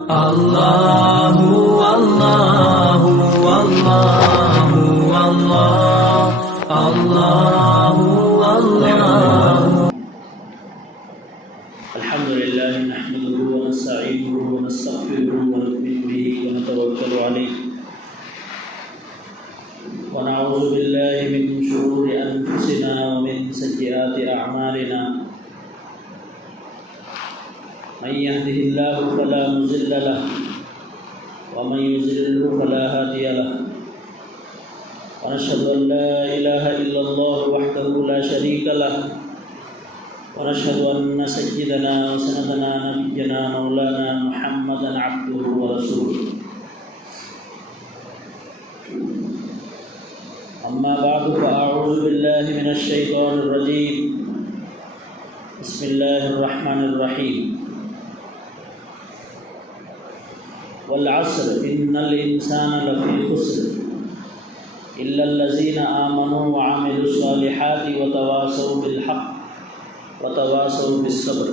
اللہ اللہ اللہ اللہ اللہ اللہ الحمد لله نحمده ونستعينه ونستغفره ونؤمن به ونتوكل عليه ونعوذ بالله من شرور أنفسنا ومن سيئات أعمالنا من يهده الله فلا مضل له ومن يضلل فلا هادي له ونشهد أن لا إله إلا الله وحده لا شريك له ونشهد أن سيدنا وسندنا نبينا مولانا محمدا عبده ورسوله أما بعد فأعوذ بالله من الشيطان الرجيم بسم الله الرحمن الرحيم والعصر إن الإنسان لفي خسر إلا الذين آمنوا وعملوا الصالحات وتواصوا بالحق وتواصوا بالصبر.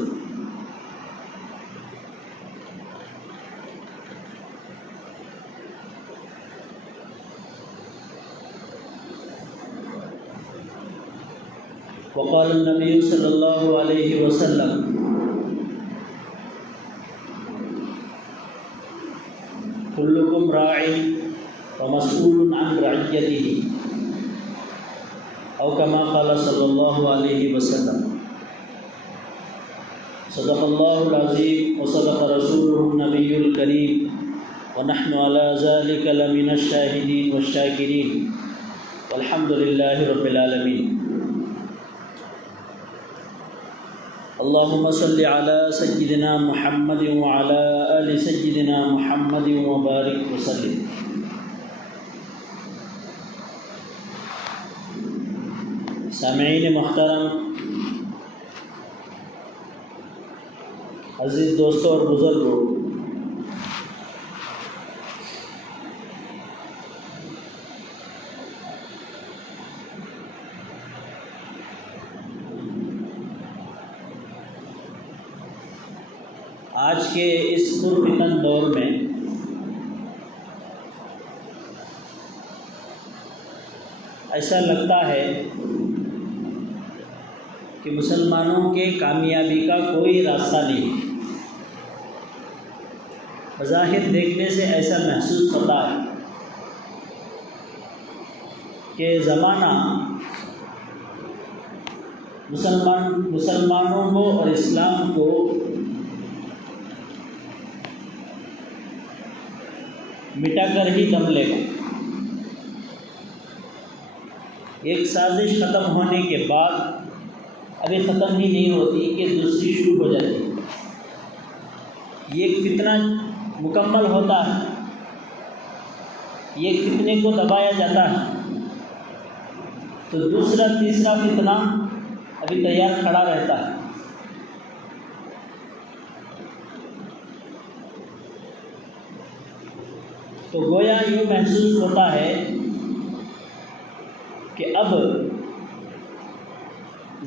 وقال النبي صلى الله عليه وسلم كلكم راع ومسؤول عن رعيته أو كما قال صلى الله عليه وسلم. صدق الله العظيم وصدق رسوله النبي الكريم ونحن على ذلك لمن الشاهدين والشاكرين والحمد لله رب العالمين. اللهم صل على سيدنا محمد وعلى آل سيدنا محمد وبارك وسلم. سامعین محترم، عزیز دوستوں اور بزرگوں، آج کے اس پرفتن دور میں ایسا لگتا ہے کہ مسلمانوں کے کامیابی کا کوئی راستہ نہیں. بظاہر دیکھنے سے ایسا محسوس ہوتا ہے کہ زمانہ مسلمانوں کو اور اسلام کو مٹا کر ہی دم لے گا. ایک سازش ختم ہونے کے بعد ابھی ختم ہی نہیں ہوتی کہ دوسری شروع ہو جاتی ہے. یہ ایک فتنہ مکمل ہوتا ہے، یہ فتنے کو دبایا جاتا ہے تو دوسرا تیسرا فتنہ ابھی تیار کھڑا رہتا ہے. تو گویا یوں محسوس ہوتا ہے کہ اب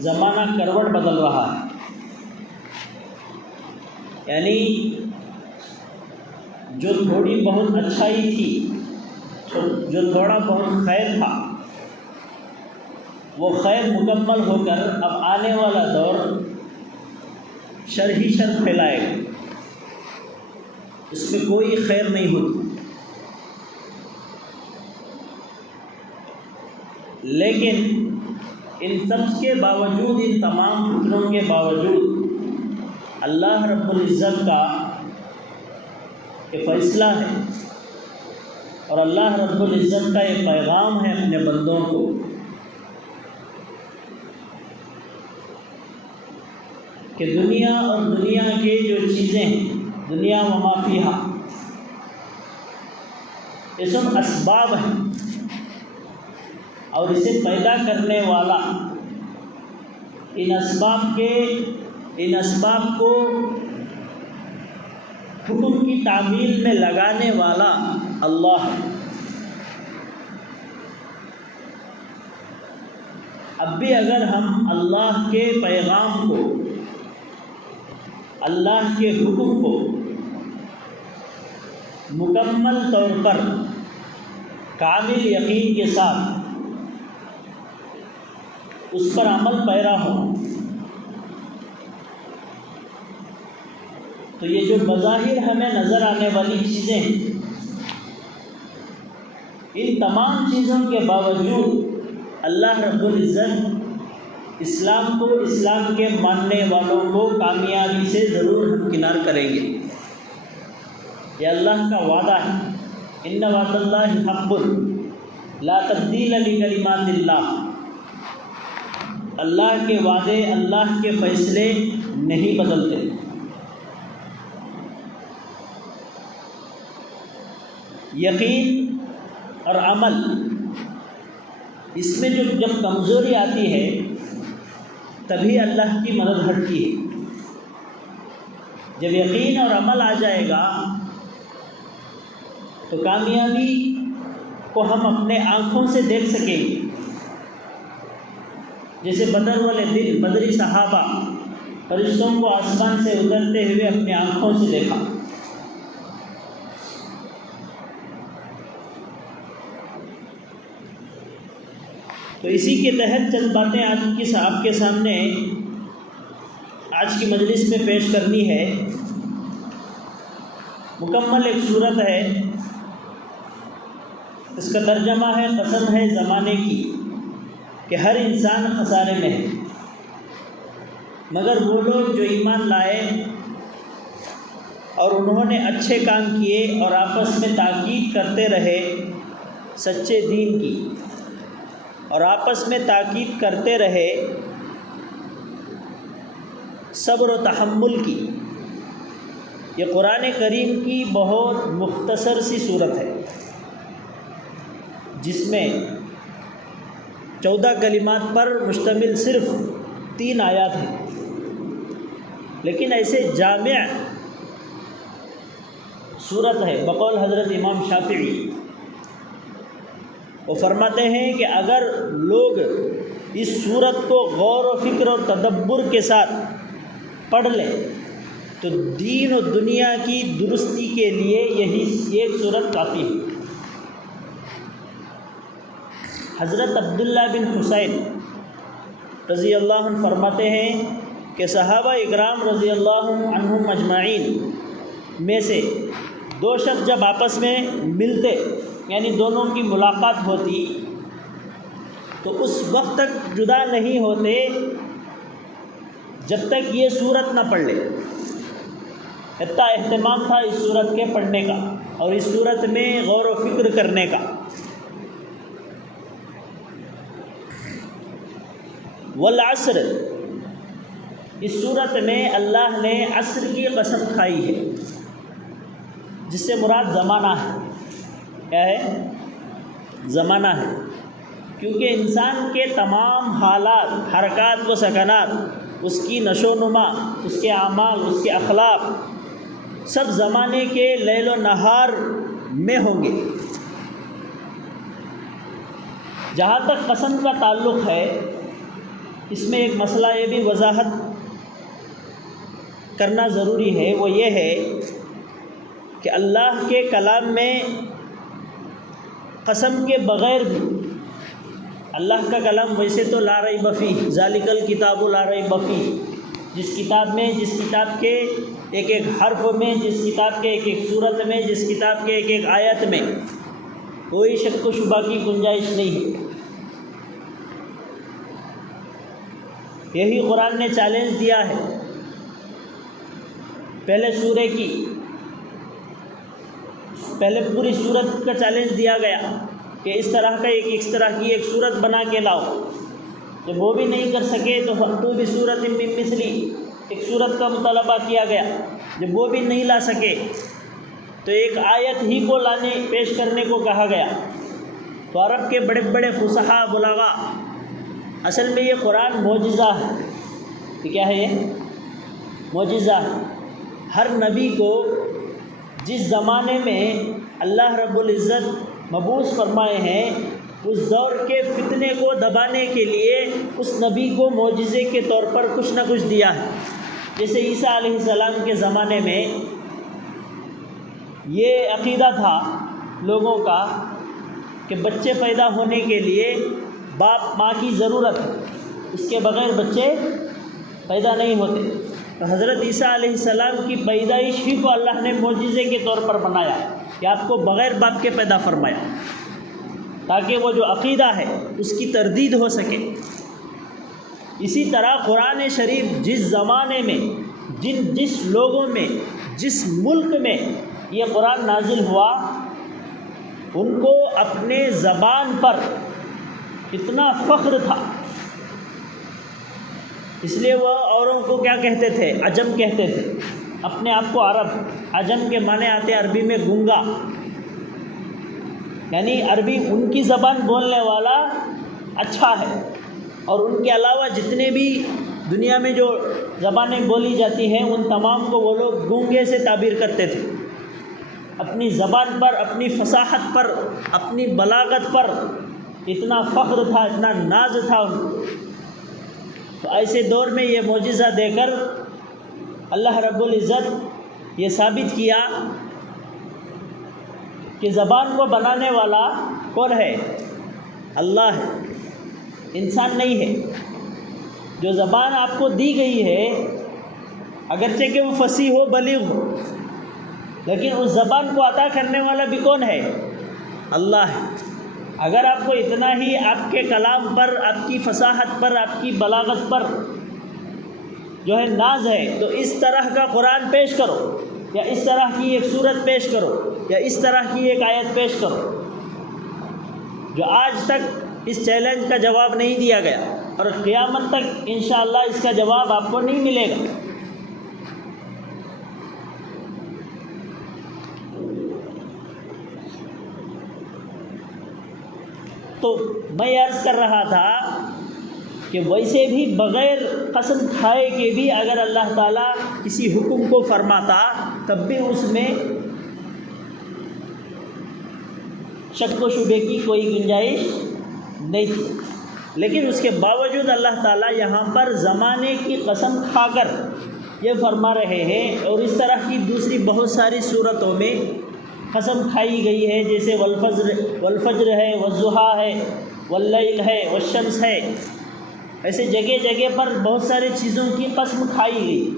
زمانہ کروٹ بدل رہا ہے. یعنی جو تھوڑی بہت اچھائی تھی، جو تھوڑا بہت خیر تھا، وہ خیر مکمل ہو کر اب آنے والا دور شر ہی شر پھیلائے گا. اس میں کوئی خیر نہیں ہوتی. لیکن ان سب کے باوجود، ان تمام فتنوں کے باوجود، اللہ رب العزت کا یہ فیصلہ ہے اور اللہ رب العزت کا یہ پیغام ہے اپنے بندوں کو کہ دنیا اور دنیا کے جو چیزیں ہیں، دنیا و ما فیہا، یہ سب اسباب ہیں اور اسے پیدا کرنے والا، ان اسباب کو حکم کی تعمیل میں لگانے والا اللہ ہے. اب بھی اگر ہم اللہ کے پیغام کو، اللہ کے حکم کو مکمل طور پر کامل یقین کے ساتھ اس پر عمل پیرا ہو، تو یہ جو بظاہر ہمیں نظر آنے والی چیزیں ہیں، ان تمام چیزوں کے باوجود اللہ رب العزت اسلام کو، اسلام کے ماننے والوں کو کامیابی سے ضرور ہمکنار کریں گے۔ یہ اللہ کا وعدہ ہے، ان وعد اللہ حق لا تبدیل لکلمات اللہ۔ اللہ کے وعدے، اللہ کے فیصلے نہیں بدلتے۔ یقین اور عمل، اس میں جب کمزوری آتی ہے تبھی اللہ کی مدد ہٹتی ہے۔ جب یقین اور عمل آ جائے گا تو کامیابی کو ہم اپنے آنکھوں سے دیکھ سکیں گے۔ جیسے بدر والے دن بدری صحابہ فرشتوں کو آسمان سے اترتے ہوئے اپنی آنکھوں سے دیکھا۔ تو اسی کے تحت چند باتیں آج آپ کے سامنے آج کی مجلس میں پیش کرنی ہے۔ مکمل ایک صورت ہے، اس کا ترجمہ ہے قسم ہے زمانے کی کہ ہر انسان خسارے میں ہے، مگر وہ لوگ جو ایمان لائے اور انہوں نے اچھے کام کیے اور آپس میں تاکید کرتے رہے سچے دین کی، اور آپس میں تاکید کرتے رہے صبر و تحمل کی۔ یہ قرآن کریم کی بہت مختصر سی صورت ہے جس میں 14 کلمات پر مشتمل صرف 3 آیات ہیں، لیکن ایسے جامع صورت ہے۔ بقول حضرت امام شافعی وہ فرماتے ہیں کہ اگر لوگ اس صورت کو غور و فکر اور تدبر کے ساتھ پڑھ لیں تو دین و دنیا کی درستی کے لیے یہی ایک صورت کافی ہے۔ حضرت عبداللہ بن حسین رضی اللہ عنہ فرماتے ہیں کہ صحابہ اکرام رضی اللہ عنہم اجمعین میں سے 2 شخص جب آپس میں ملتے، یعنی دونوں کی ملاقات ہوتی، تو اس وقت تک جدا نہیں ہوتے جب تک یہ صورت نہ پڑھ لے۔ اتنا اہتمام تھا اس صورت کے پڑھنے کا اور اس صورت میں غور و فکر کرنے کا۔ والعصر، اس صورت میں اللہ نے عصر کی قسم کھائی ہے، جس سے مراد زمانہ ہے۔ کیا ہے؟ زمانہ ہے، کیونکہ انسان کے تمام حالات، حرکات و سکنات، اس کی نشو و نما، اس کے اعمال، اس کے اخلاق، سب زمانے کے لیل و نہار میں ہوں گے۔ جہاں تک قسم کا تعلق ہے، اس میں ایک مسئلہ یہ بھی وضاحت کرنا ضروری ہے، وہ یہ ہے کہ اللہ کے کلام میں قسم کے بغیر بھی، اللہ کا کلام ویسے تو لا ریب فیہ، ذالک الکتاب لا ریب فیہ، جس کتاب کے ایک ایک حرف میں، جس کتاب کے ایک ایک صورت میں، جس کتاب کے ایک ایک آیت میں کوئی شک و شبہ کی گنجائش نہیں ہے۔ یہی قرآن نے چیلنج دیا ہے۔ پہلے پوری صورت کا چیلنج دیا گیا کہ اس طرح کی ایک صورت بنا کے لاؤ۔ جب وہ بھی نہیں کر سکے تو فَأْتُوا بِسُورَةٍ مِّن مِّثْلِهِ، ایک صورت کا مطالبہ کیا گیا۔ جب وہ بھی نہیں لا سکے تو ایک آیت ہی کو پیش کرنے کو کہا گیا۔ تو عرب کے بڑے بڑے فصحاء بلاغا، اصل میں یہ قرآن معجزہ ہے۔ یہ کیا ہے؟ یہ معجزہ ہے۔ ہر نبی کو جس زمانے میں اللہ رب العزت مبعوث فرمائے ہیں، اس دور کے فتنے کو دبانے کے لیے اس نبی کو معجزے کے طور پر کچھ نہ کچھ دیا ہے۔ جیسے عیسیٰ علیہ السلام کے زمانے میں یہ عقیدہ تھا لوگوں کا کہ بچے پیدا ہونے کے لیے باپ ماں کی ضرورت ہے، اس کے بغیر بچے پیدا نہیں ہوتے۔ تو حضرت عیسیٰ علیہ السلام کی پیدائش ہی کو اللہ نے معجزے کے طور پر بنایا کہ آپ کو بغیر باپ کے پیدا فرمایا، تاکہ وہ جو عقیدہ ہے اس کی تردید ہو سکے۔ اسی طرح قرآن شریف جس زمانے میں جس لوگوں میں جس ملک میں یہ قرآن نازل ہوا، ان کو اپنے زبان پر اتنا فخر تھا، اس لیے وہ اوروں کو کیا کہتے تھے؟ عجم کہتے تھے، اپنے آپ کو عرب۔ عجم کے معنی آتے عربی میں گونگا، یعنی عربی ان کی زبان بولنے والا اچھا ہے، اور ان کے علاوہ جتنے بھی دنیا میں جو زبانیں بولی جاتی ہیں ان تمام کو وہ لوگ گونگے سے تعبیر کرتے تھے۔ اپنی زبان پر، اپنی فصاحت پر، اپنی بلاغت پر اتنا فخر تھا، اتنا ناز تھا ان کو۔ تو ایسے دور میں یہ معجزہ دے کر اللہ رب العزت یہ ثابت کیا کہ زبان کو بنانے والا کون ہے؟ اللہ ہے، انسان نہیں ہے۔ جو زبان آپ کو دی گئی ہے، اگرچہ کہ وہ فصیح ہو، بلیغ ہو، لیکن اس زبان کو عطا کرنے والا بھی کون ہے؟ اللہ ہے۔ اگر آپ کو اتنا ہی آپ کے کلام پر، آپ کی فصاحت پر، آپ کی بلاغت پر جو ہے ناز ہے، تو اس طرح کا قرآن پیش کرو، یا اس طرح کی ایک سورت پیش کرو، یا اس طرح کی ایک آیت پیش کرو، جو آج تک اس چیلنج کا جواب نہیں دیا گیا، اور قیامت تک انشاءاللہ اس کا جواب آپ کو نہیں ملے گا۔ تو میں عرض کر رہا تھا کہ ویسے بھی بغیر قسم کھائے کے بھی اگر اللہ تعالیٰ کسی حکم کو فرماتا تب بھی اس میں شک و شبے کی کوئی گنجائش نہیں تھی، لیکن اس کے باوجود اللہ تعالیٰ یہاں پر زمانے کی قسم کھا کر یہ فرما رہے ہیں، اور اس طرح کی دوسری بہت ساری صورتوں میں قسم کھائی گئی ہے، جیسے والفجر ہے، والضحیٰ ہے، واللیل ہے، والشمس ہے۔ ایسے جگہ جگہ پر بہت ساری چیزوں کی قسم کھائی گئی۔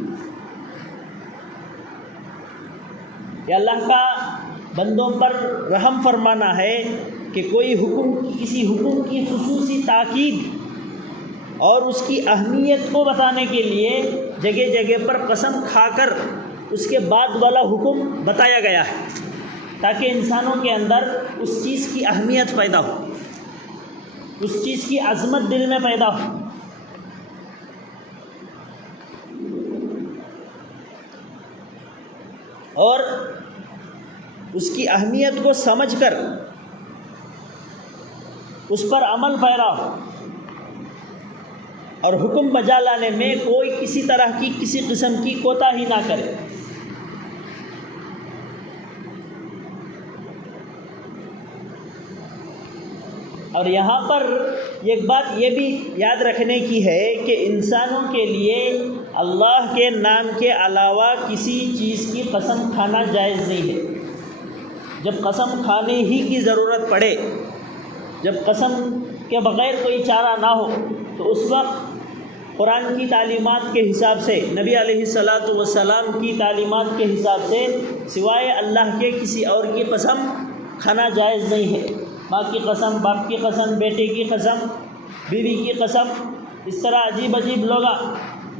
یہ اللہ کا بندوں پر رحم فرمانا ہے کہ کوئی حکم، کسی حکم کی خصوصی تاکید اور اس کی اہمیت کو بتانے کے لیے جگہ جگہ پر قسم کھا کر اس کے بعد والا حکم بتایا گیا ہے، تاکہ انسانوں کے اندر اس چیز کی اہمیت پیدا ہو، اس چیز کی عظمت دل میں پیدا ہو۔ اور اس کی اہمیت کو سمجھ کر اس پر عمل پیرا ہو، اور حکم بجا لانے میں کوئی کسی طرح کی کسی قسم کی کوتاہی نہ کرے۔ اور یہاں پر ایک بات یہ بھی یاد رکھنے کی ہے کہ انسانوں کے لیے اللہ کے نام کے علاوہ کسی چیز کی قسم کھانا جائز نہیں ہے۔ جب قسم کھانے ہی کی ضرورت پڑے، جب قسم کے بغیر کوئی چارہ نہ ہو، تو اس وقت قرآن کی تعلیمات کے حساب سے، نبی علیہ الصلاۃ والسلام کی تعلیمات کے حساب سے سوائے اللہ کے کسی اور کی قسم کھانا جائز نہیں ہے۔ ماں کی قسم، باپ کی قسم، بیٹے کی قسم، بیوی کی قسم، اس طرح عجیب عجیب لوگ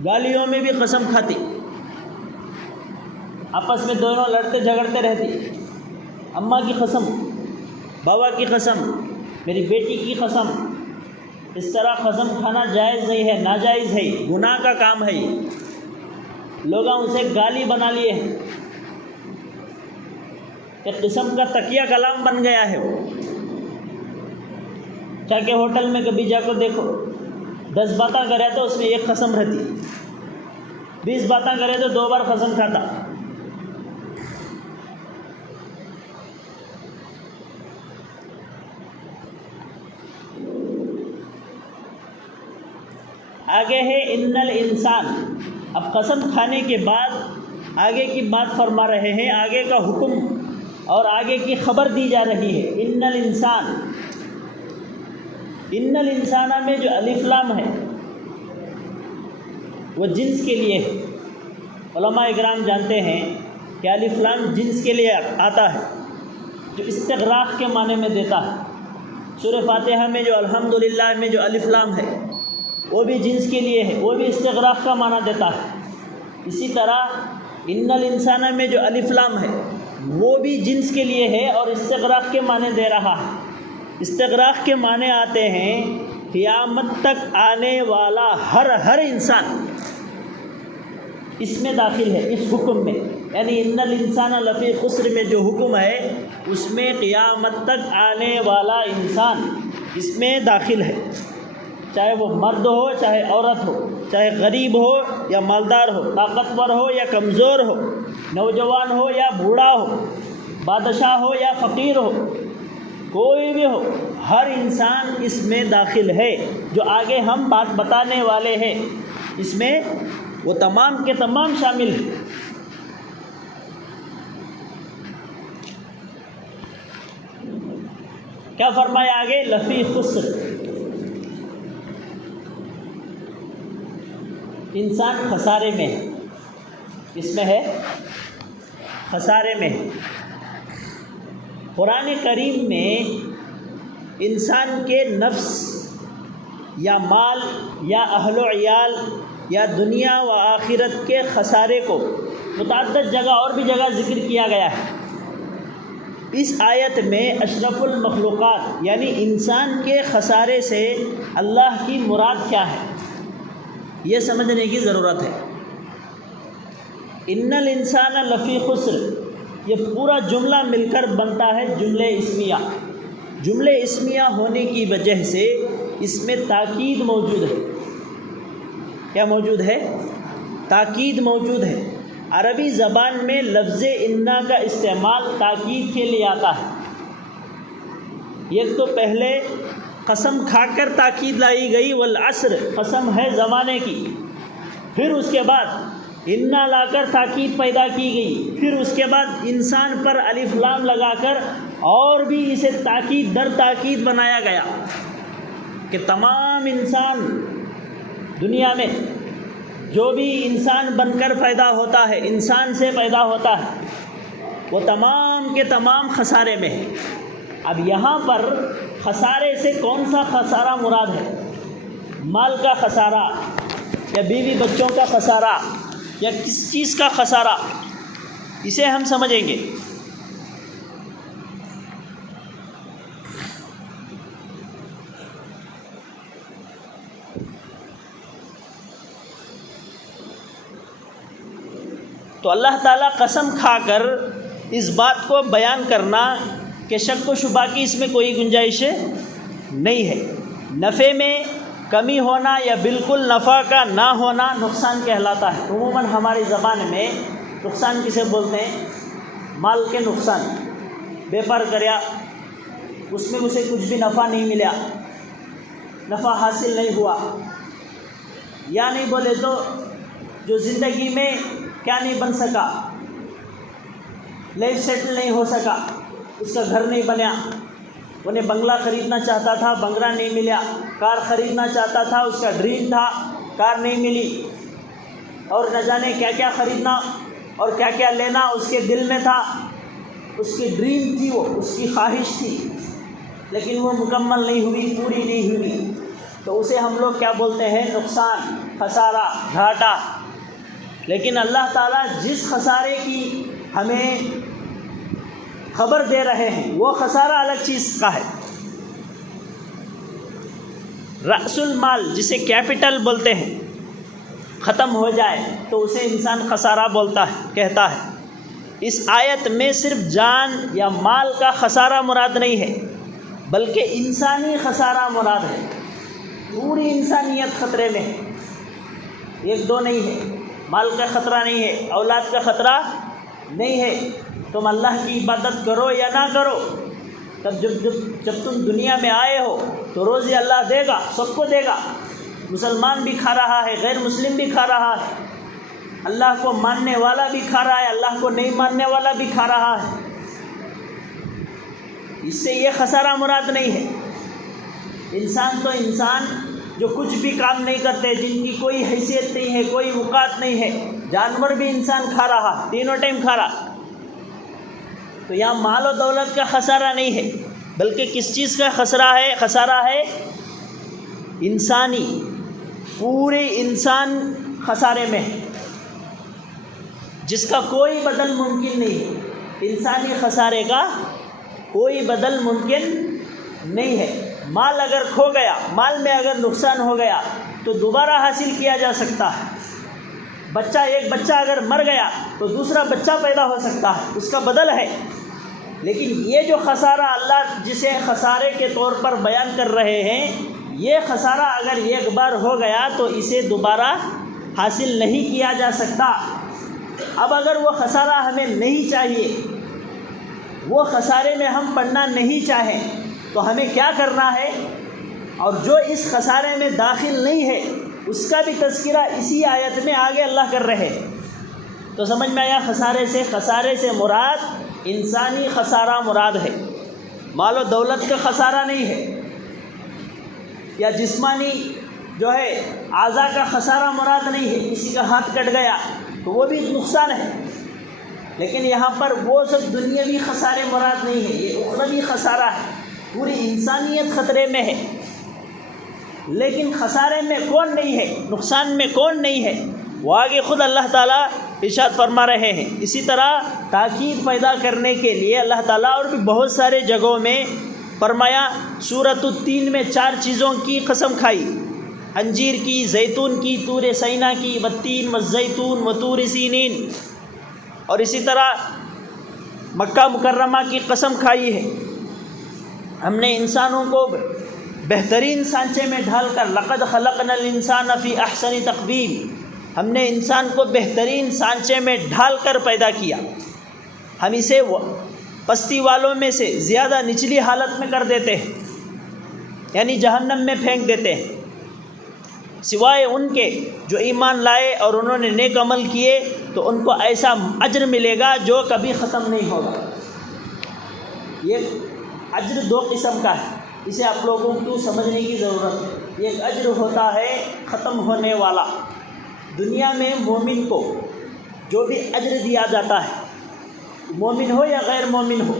گالیوں میں بھی قسم کھاتے، آپس میں دونوں لڑتے جھگڑتے رہتے۔ اماں کی قسم، بابا کی قسم، میری بیٹی کی قسم، اس طرح قسم کھانا جائز نہیں ہے، ناجائز ہے، گناہ کا کام ہے۔ لوگ اسے گالی بنا لیے ہیں، ایک قسم کا تکیہ کلام بن گیا ہے وہ۔ چاہے کہ ہوٹل میں کبھی جا کر دیکھو، 10 باتیں کرے تو اس میں ایک قسم رہتی، 20 باتیں کرے تو 2 بار قسم کھاتا۔ آگے ہے ان الانسان۔ اب قسم کھانے کے بعد آگے کی بات فرما رہے ہیں، آگے کا حکم اور آگے کی خبر دی جا رہی ہے. ان الانسان میں جو الف لام ہے وہ جنس کے لیے ہے. علماء اکرام جانتے ہیں کہ الف لام جنس کے لیے آتا ہے جو استغراق کے معنی میں دیتا ہے. سورہ فاتحہ میں جو الحمدللہ میں جو الف لام ہے وہ بھی جنس کے لیے ہے، وہ بھی استغراق کا معنی دیتا ہے. اسی طرح ان الانسان میں جو الف لام ہے وہ بھی جنس کے لیے ہے اور استغراق کے معنی دے رہا ہے. استغراق کے معنی آتے ہیں قیامت تک آنے والا ہر انسان اس میں داخل ہے، اس حکم میں. یعنی ان الانسان لفی خسر میں جو حکم ہے اس میں قیامت تک آنے والا انسان اس میں داخل ہے، چاہے وہ مرد ہو چاہے عورت ہو، چاہے غریب ہو یا مالدار ہو، طاقتور ہو یا کمزور ہو، نوجوان ہو یا بوڑھا ہو، بادشاہ ہو یا فقیر ہو، کوئی بھی ہو، ہر انسان اس میں داخل ہے. جو آگے ہم بات بتانے والے ہیں اس میں وہ تمام کے تمام شامل ہیں. کیا فرمایا آگے؟ لفی خسر. انسان خسارے میں ہے. اس میں ہے خسارے میں. قرآن کریم میں انسان کے نفس یا مال یا اہل و عیال یا دنیا و آخرت کے خسارے کو متعدد جگہ اور بھی جگہ ذکر کیا گیا ہے. اس آیت میں اشرف المخلوقات یعنی انسان کے خسارے سے اللہ کی مراد کیا ہے یہ سمجھنے کی ضرورت ہے. ان الانسان لفی خسر یہ پورا جملہ مل کر بنتا ہے جملہ اسمیہ. جملہ اسمیہ ہونے کی وجہ سے اس میں تاکید موجود ہے. کیا موجود ہے؟ تاکید موجود ہے. عربی زبان میں لفظ انا کا استعمال تاکید کے لیے آتا ہے. ایک تو پہلے قسم کھا کر تاکید لائی گئی، والعصر قسم ہے زمانے کی. پھر اس کے بعد انا لا کر تاکید پیدا کی گئی. پھر اس کے بعد انسان پر الف لام لگا کر اور بھی اسے تاکید در تاکید بنایا گیا کہ تمام انسان دنیا میں جو بھی انسان بن کر پیدا ہوتا ہے، انسان سے پیدا ہوتا ہے، وہ تمام کے تمام خسارے میں ہے. اب یہاں پر خسارے سے کون سا خسارہ مراد ہے؟ مال کا خسارہ یا بیوی بچوں کا خسارہ یا کس چیز کا خسارہ، اسے ہم سمجھیں گے. تو اللہ تعالیٰ قسم کھا کر اس بات کو بیان کرنا کہ شک و شبہ کی اس میں کوئی گنجائش نہیں ہے. نفع میں کمی ہونا یا بالکل نفع کا نہ ہونا نقصان کہلاتا ہے. عموماً ہماری زبان میں نقصان کسے بولتے ہیں؟ مال کے نقصان. بیپار کریا، اس میں اسے کچھ بھی نفع نہیں ملا، نفع حاصل نہیں ہوا. یا نہیں بولے تو جو زندگی میں کیا نہیں بن سکا، لائف سیٹل نہیں ہو سکا، اس کا گھر نہیں بنیا. انہیں بنگلہ خریدنا چاہتا تھا، بنگلہ نہیں ملا. کار خریدنا چاہتا تھا، اس کا ڈریم تھا، کار نہیں ملی. اور نہ جانے کیا کیا خریدنا اور کیا کیا لینا اس کے دل میں تھا. اس کی ڈریم تھی، وہ اس کی خواہش تھی، لیکن وہ مکمل نہیں ہوئی، پوری نہیں ہوئی. تو اسے ہم لوگ کیا بولتے ہیں؟ نقصان، خسارہ، گھاٹا. لیکن اللہ تعالیٰ جس خسارے کی ہمیں خبر دے رہے ہیں وہ خسارہ الگ چیز کا ہے. رأس المال جسے کیپٹل بولتے ہیں، ختم ہو جائے تو اسے انسان خسارہ بولتا ہے، کہتا ہے. اس آیت میں صرف جان یا مال کا خسارہ مراد نہیں ہے بلکہ انسانی خسارہ مراد ہے. پوری انسانیت خطرے میں ہے، ایک دو نہیں ہے. مال کا خطرہ نہیں ہے، اولاد کا خطرہ نہیں ہے. تم اللہ کی عبادت کرو یا نہ کرو، تب جب تم دنیا میں آئے ہو تو روزی اللہ دے گا، سب کو دے گا. مسلمان بھی کھا رہا ہے، غیر مسلم بھی کھا رہا ہے، اللہ کو ماننے والا بھی کھا رہا ہے، اللہ کو نہیں ماننے والا بھی کھا رہا ہے. اس سے یہ خسارہ مراد نہیں ہے۔ انسان تو انسان جو کچھ بھی کام نہیں کرتے، جن کی کوئی حیثیت نہیں ہے، کوئی اوقات نہیں ہے، جانور بھی انسان کھا رہا، تینوں ٹائم کھا رہا، تو یہاں مال و دولت کا خسارہ نہیں ہے، بلکہ کس چیز کا خسارہ ہے انسانی، پورے انسان خسارے میں ہے، جس کا کوئی بدل ممکن نہیں ہے۔ انسانی خسارے کا کوئی بدل ممکن نہیں ہے۔ مال اگر کھو گیا، مال میں اگر نقصان ہو گیا تو دوبارہ حاصل کیا جا سکتا ہے۔ ایک بچہ اگر مر گیا تو دوسرا بچہ پیدا ہو سکتا ہے، اس کا بدل ہے۔ لیکن یہ جو خسارہ اللہ جسے خسارے کے طور پر بیان کر رہے ہیں، یہ خسارہ اگر ایک بار ہو گیا تو اسے دوبارہ حاصل نہیں کیا جا سکتا۔ اب اگر وہ خسارہ ہمیں نہیں چاہیے، وہ خسارے میں ہم پڑنا نہیں چاہیں، تو ہمیں کیا کرنا ہے؟ اور جو اس خسارے میں داخل نہیں ہے اس کا بھی تذکرہ اسی آیت میں آگے اللہ کر رہے ہیں۔ تو سمجھ میں آیا؟ خسارے سے مراد انسانی خسارہ مراد ہے، مال و دولت کا خسارہ نہیں ہے، یا جسمانی جو ہے اعضاء کا خسارہ مراد نہیں ہے، کسی کا ہاتھ کٹ گیا تو وہ بھی نقصان ہے۔ لیکن یہاں پر وہ سب دنیاوی خسارے مراد نہیں ہے، یہ اخروی خسارہ ہے، پوری انسانیت خطرے میں ہے۔ لیکن خسارے میں کون نہیں ہے، نقصان میں کون نہیں ہے، وہ آگے خود اللہ تعالیٰ ارشاد فرما رہے ہیں۔ اسی طرح تاکید پیدا کرنے کے لیے اللہ تعالیٰ اور بھی بہت سارے جگہوں میں فرمایا، سورۃ التین میں 4 چیزوں کی قسم کھائی، انجیر کی، زیتون کی، طور سینا کی، والتین والزیتون وطور سینین، اور اسی طرح مکہ مکرمہ کی قسم کھائی ہے۔ ہم نے انسانوں کو بہترین سانچے میں ڈھال کر، لقد خلقنا الانسان فی احسن تقویم، ہم نے انسان کو بہترین سانچے میں ڈھال کر پیدا کیا، ہم اسے پستی والوں میں سے زیادہ نچلی حالت میں کر دیتے ہیں، یعنی جہنم میں پھینک دیتے ہیں، سوائے ان کے جو ایمان لائے اور انہوں نے نیک عمل کیے، تو ان کو ایسا اجر ملے گا جو کبھی ختم نہیں ہوگا۔ یہ اجر 2 قسم کا ہے، اسے آپ لوگوں کو سمجھنے کی ضرورت ہے۔ ایک اجر ہوتا ہے ختم ہونے والا، دنیا میں مومن کو جو بھی اجر دیا جاتا ہے، مومن ہو یا غیر مومن ہو،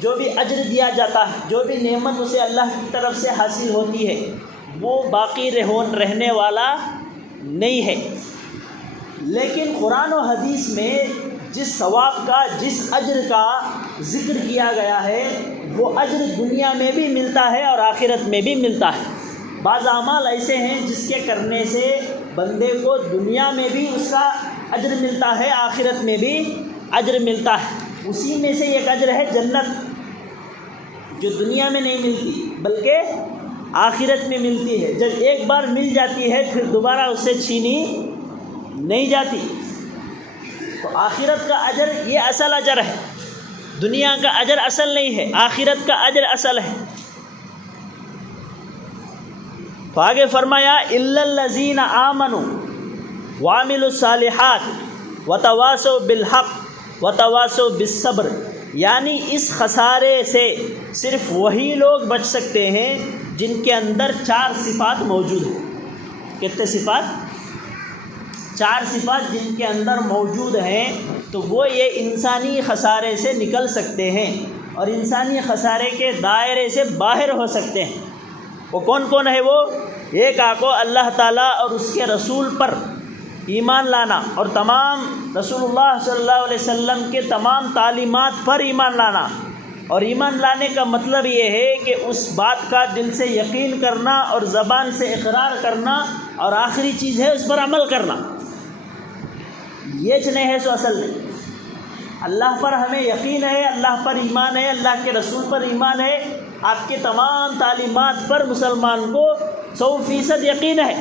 جو بھی اجر دیا جاتا ہے، جو بھی نعمت اسے اللہ کی طرف سے حاصل ہوتی ہے، وہ باقی رہنے والا نہیں ہے۔ لیکن قرآن و حدیث میں جس ثواب کا، جس اجر کا ذکر کیا گیا ہے، وہ اجر دنیا میں بھی ملتا ہے اور آخرت میں بھی ملتا ہے۔ بعض اعمال ایسے ہیں جس کے کرنے سے بندے کو دنیا میں بھی اس کا اجر ملتا ہے، آخرت میں بھی اجر ملتا ہے۔ اسی میں سے ایک اجر ہے جنت، جو دنیا میں نہیں ملتی بلکہ آخرت میں ملتی ہے۔ جب ایک بار مل جاتی ہے پھر دوبارہ اس سے چھینی نہیں جاتی۔ تو آخرت کا اجر یہ اصل اجر ہے، دنیا کا اجر اصل نہیں ہے، آخرت کا اجر اصل ہے۔ تو آگے فرمایا الا الذین آمنوا وعملوا الصالحات وتواصوا بالحق وتواصوا بالصبر، یعنی اس خسارے سے صرف وہی لوگ بچ سکتے ہیں جن کے اندر 4 صفات موجود ہیں۔ کتنے صفات؟ 4 صفات جن کے اندر موجود ہیں، تو وہ یہ انسانی خسارے سے نکل سکتے ہیں اور انسانی خسارے کے دائرے سے باہر ہو سکتے ہیں۔ وہ کون کون ہے؟ وہ ایک آقو اللہ تعالیٰ اور اس کے رسول پر ایمان لانا، اور تمام رسول اللہ صلی اللہ علیہ وسلم کے تمام تعلیمات پر ایمان لانا۔ اور ایمان لانے کا مطلب یہ ہے کہ اس بات کا دل سے یقین کرنا اور زبان سے اقرار کرنا، اور آخری چیز ہے اس پر عمل کرنا۔ یہ نہیں ہے سو اصل نہیں۔ اللہ پر ہمیں یقین ہے، اللہ پر ایمان ہے، اللہ کے رسول پر ایمان ہے، آپ کے تمام تعلیمات پر مسلمان کو 100% یقین ہے،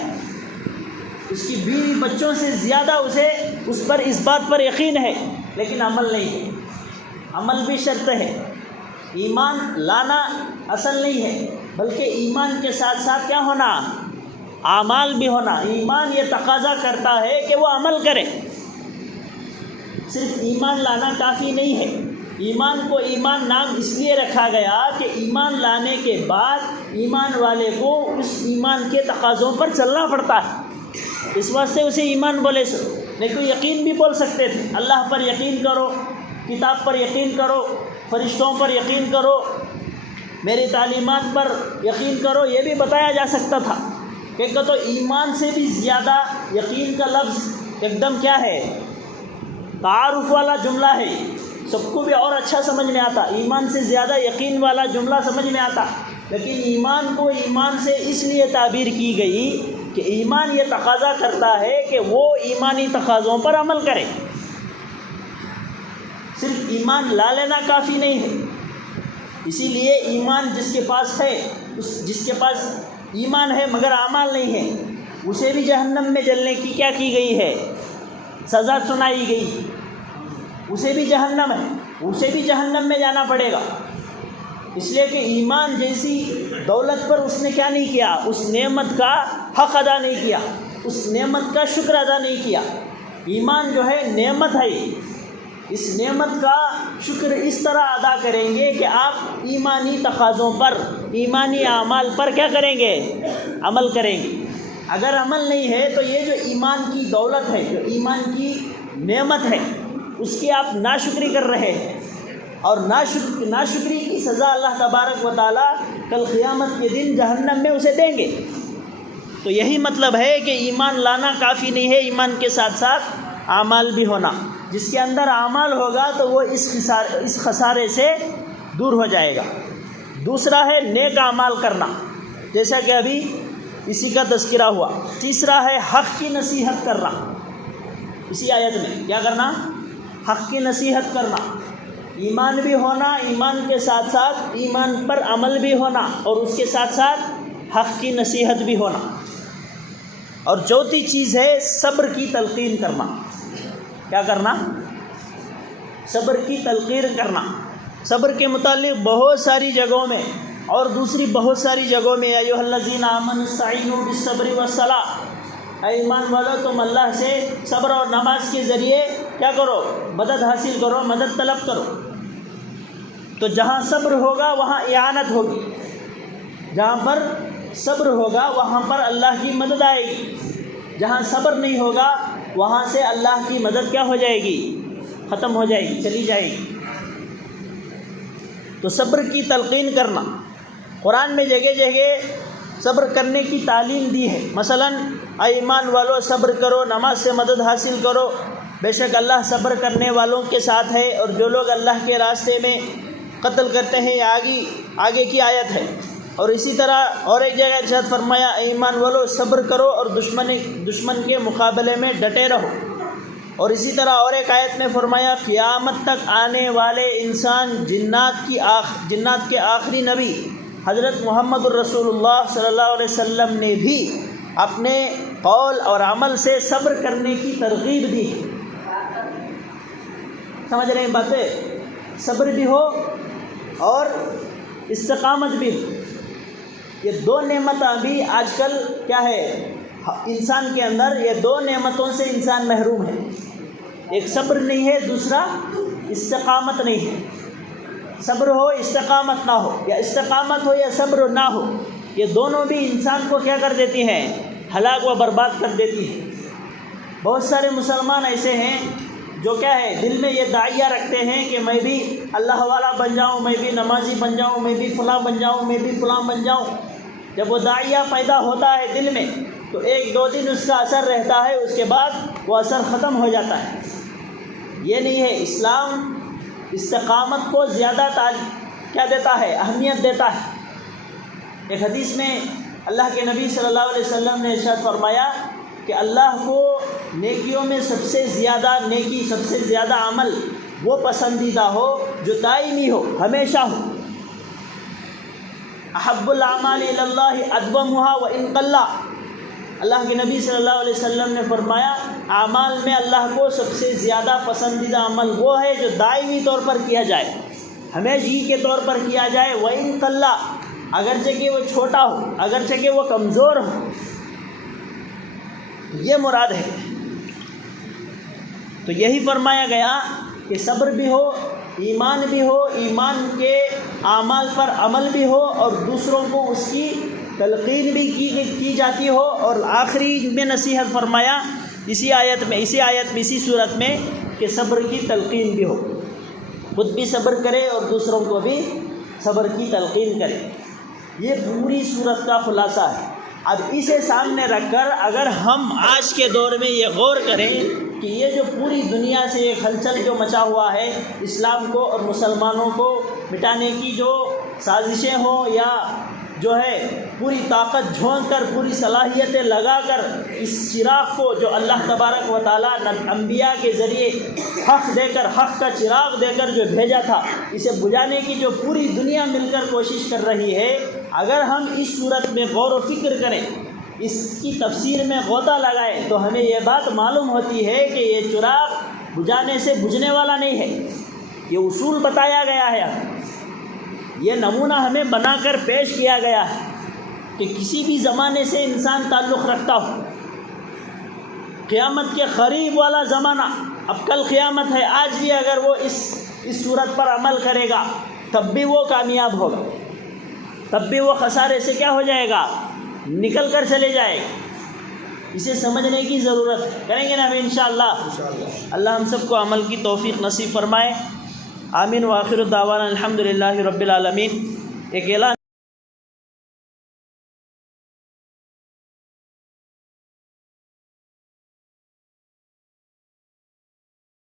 اس کی بیوی بچوں سے زیادہ اسے اس پر اس بات پر یقین ہے، لیکن عمل نہیں ہے۔ عمل بھی شرط ہے، ایمان لانا اصل نہیں ہے، بلکہ ایمان کے ساتھ ساتھ کیا ہونا؟ اعمال بھی ہونا۔ ایمان یہ تقاضا کرتا ہے کہ وہ عمل کرے، صرف ایمان لانا کافی نہیں ہے۔ ایمان کو ایمان نام اس لیے رکھا گیا کہ ایمان لانے کے بعد ایمان والے کو اس ایمان کے تقاضوں پر چلنا پڑتا ہے، اس واسطے اسے ایمان بولے سو، نہیں تو یقین بھی بول سکتے تھے، اللہ پر یقین کرو، کتاب پر یقین کرو، فرشتوں پر یقین کرو، میری تعلیمات پر یقین کرو، یہ بھی بتایا جا سکتا تھا کہ تو ایمان سے بھی زیادہ یقین کا لفظ ایک دم کیا ہے، تعارف والا جملہ ہے، سب کو بھی اور اچھا سمجھ میں آتا، ایمان سے زیادہ یقین والا جملہ سمجھ میں آتا، لیکن ایمان کو ایمان سے اس لیے تعبیر کی گئی کہ ایمان یہ تقاضا کرتا ہے کہ وہ ایمانی تقاضوں پر عمل کرے، صرف ایمان لا لینا کافی نہیں ہے۔ اسی لیے ایمان جس کے پاس ہے، جس کے پاس ایمان ہے مگر اعمال نہیں ہے، اسے بھی جہنم میں جلنے کی کیا کی گئی ہے، سزا سنائی گئی، اسے بھی جہنم ہے، اسے بھی جہنم میں جانا پڑے گا، اس لیے کہ ایمان جیسی دولت پر اس نے کیا نہیں کیا، اس نعمت کا حق ادا نہیں کیا، اس نعمت کا شکر ادا نہیں کیا۔ ایمان جو ہے نعمت ہے، اس نعمت کا شکر اس طرح ادا کریں گے کہ آپ ایمانی تقاضوں پر، ایمانی اعمال پر کیا کریں گے، عمل کریں گے۔ اگر عمل نہیں ہے تو یہ جو ایمان کی دولت ہے، جو ایمان کی نعمت ہے، اس کی آپ ناشکری کر رہے ہیں، اور ناشکری کی سزا اللہ تبارک و تعالیٰ کل قیامت کے دن جہنم میں اسے دیں گے۔ تو یہی مطلب ہے کہ ایمان لانا کافی نہیں ہے، ایمان کے ساتھ ساتھ اعمال بھی ہونا، جس کے اندر اعمال ہوگا تو وہ اس خسارے سے دور ہو جائے گا۔ دوسرا ہے نیک اعمال کرنا، جیسا کہ ابھی اسی کا تذکرہ ہوا۔ تیسرا ہے حق کی نصیحت کرنا، اسی آیت میں کیا کرنا، حق کی نصیحت کرنا، ایمان بھی ہونا، ایمان کے ساتھ ساتھ ایمان پر عمل بھی ہونا، اور اس کے ساتھ ساتھ حق کی نصیحت بھی ہونا۔ اور چوتھی چیز ہے صبر کی تلقین کرنا۔ کیا کرنا، صبر کی تلقین کرنا۔ صبر کے متعلق بہت ساری جگہوں میں اور دوسری بہت ساری جگہوں میں ایھا الذین آمنوا استعینوا بالصبر والصلاۃ، اے ایمان والو تم اللہ سے صبر اور نماز کے ذریعے کیا کرو، مدد حاصل کرو، مدد طلب کرو۔ تو جہاں صبر ہوگا وہاں اعانت ہوگی، جہاں پر صبر ہوگا وہاں پر اللہ کی مدد آئے گی، جہاں صبر نہیں ہوگا وہاں سے اللہ کی مدد کیا ہو جائے گی، ختم ہو جائے گی، چلی جائے گی۔ تو صبر کی تلقین کرنا، قرآن میں جگہ جگہ صبر کرنے کی تعلیم دی ہے۔ مثلاً اے ایمان والو صبر کرو، نماز سے مدد حاصل کرو، بے شک اللہ صبر کرنے والوں کے ساتھ ہے، اور جو لوگ اللہ کے راستے میں قتل کرتے ہیں، یہ آگے کی آیت ہے۔ اور اسی طرح اور ایک جگہ ارشاد فرمایا اے ایمان والو صبر کرو اور دشمن کے مقابلے میں ڈٹے رہو۔ اور اسی طرح اور ایک آیت میں فرمایا قیامت تک آنے والے انسان جنات کے آخری نبی حضرت محمد الرسول اللہ صلی اللہ علیہ وسلم نے بھی اپنے قول اور عمل سے صبر کرنے کی ترغیب دی۔ سمجھ رہے ہیں باتیں، صبر بھی ہو اور استقامت بھی ہو۔ یہ دو نعمتیں بھی آج کل کیا ہے انسان کے اندر، یہ دو نعمتوں سے انسان محروم ہے، ایک صبر نہیں ہے، دوسرا استقامت نہیں ہے۔ صبر ہو استقامت نہ ہو، یا استقامت ہو یا صبر نہ ہو، یہ دونوں بھی انسان کو کیا کر دیتی ہیں، ہلاک و برباد کر دیتی ہیں۔ بہت سارے مسلمان ایسے ہیں جو کیا ہے دل میں یہ داعیہ رکھتے ہیں کہ میں بھی اللہ والا بن جاؤں، میں بھی نمازی بن جاؤں، میں بھی فلاں بن جاؤں، میں بھی فلاں بن جاؤں۔ جب وہ داعیہ پیدا ہوتا ہے دل میں تو ایک دو دن اس کا اثر رہتا ہے، اس کے بعد وہ اثر ختم ہو جاتا ہے۔ یہ نہیں ہے، اسلام استقامت کو زیادہ کیا دیتا ہے، اہمیت دیتا ہے۔ ایک حدیث میں اللہ کے نبی صلی اللہ علیہ وسلم نے ارشاد فرمایا کہ اللہ کو نیکیوں میں سب سے زیادہ نیکی، سب سے زیادہ عمل وہ پسندیدہ ہو جو دائمی ہو، ہمیشہ ہو۔ احب الاعمال الی اللہ ادومها وان قل، اللہ کے نبی صلی اللہ علیہ وسلم نے فرمایا اعمال میں اللہ کو سب سے زیادہ پسندیدہ عمل وہ ہے جو دائمی طور پر کیا جائے، ہمیشگی کے طور پر کیا جائے، وان قل، اگرچہ کہ وہ چھوٹا ہو، اگرچہ کہ وہ کمزور ہو، یہ مراد ہے۔ تو یہی فرمایا گیا کہ صبر بھی ہو ایمان بھی ہو، ایمان کے اعمال پر عمل بھی ہو، اور دوسروں کو اس کی تلقین بھی کی جاتی ہو، اور آخری میں نصیحت فرمایا اسی آیت میں اسی صورت میں کہ صبر کی تلقین بھی ہو، خود بھی صبر کرے اور دوسروں کو بھی صبر کی تلقین کرے۔ یہ پوری صورت کا خلاصہ ہے۔ اب اسے سامنے رکھ کر اگر ہم آج کے دور میں یہ غور کریں کہ یہ جو پوری دنیا سے ایک ہلچل جو مچا ہوا ہے، اسلام کو اور مسلمانوں کو مٹانے کی جو سازشیں ہوں، یا جو ہے پوری طاقت جھونک کر، پوری صلاحیتیں لگا کر اس چراغ کو جو اللہ تبارک و تعالیٰ انبیاء کے ذریعے حق دے کر، حق کا چراغ دے کر جو بھیجا تھا، اسے بجھانے کی جو پوری دنیا مل کر کوشش کر رہی ہے، اگر ہم اس صورت میں غور و فکر کریں، اس کی تفسیر میں غوطہ لگائیں، تو ہمیں یہ بات معلوم ہوتی ہے کہ یہ چراغ بجھانے سے بجھنے والا نہیں ہے۔ یہ اصول بتایا گیا ہے، یہ نمونہ ہمیں بنا کر پیش کیا گیا ہے کہ کسی بھی زمانے سے انسان تعلق رکھتا ہو، قیامت کے قریب والا زمانہ، اب کل قیامت ہے، آج بھی اگر وہ اس صورت پر عمل کرے گا تب بھی وہ کامیاب ہوگا، تب بھی وہ خسارے سے کیا ہو جائے گا، نکل کر چلے جائے گا۔ اسے سمجھنے کی ضرورت ہے، کریں گے نا ہم انشاءاللہ۔ اللہ ہم سب کو عمل کی توفیق نصیب فرمائے، آمین۔ وآخر دعوانا الحمدللہ رب العالمین۔ ایک اعلان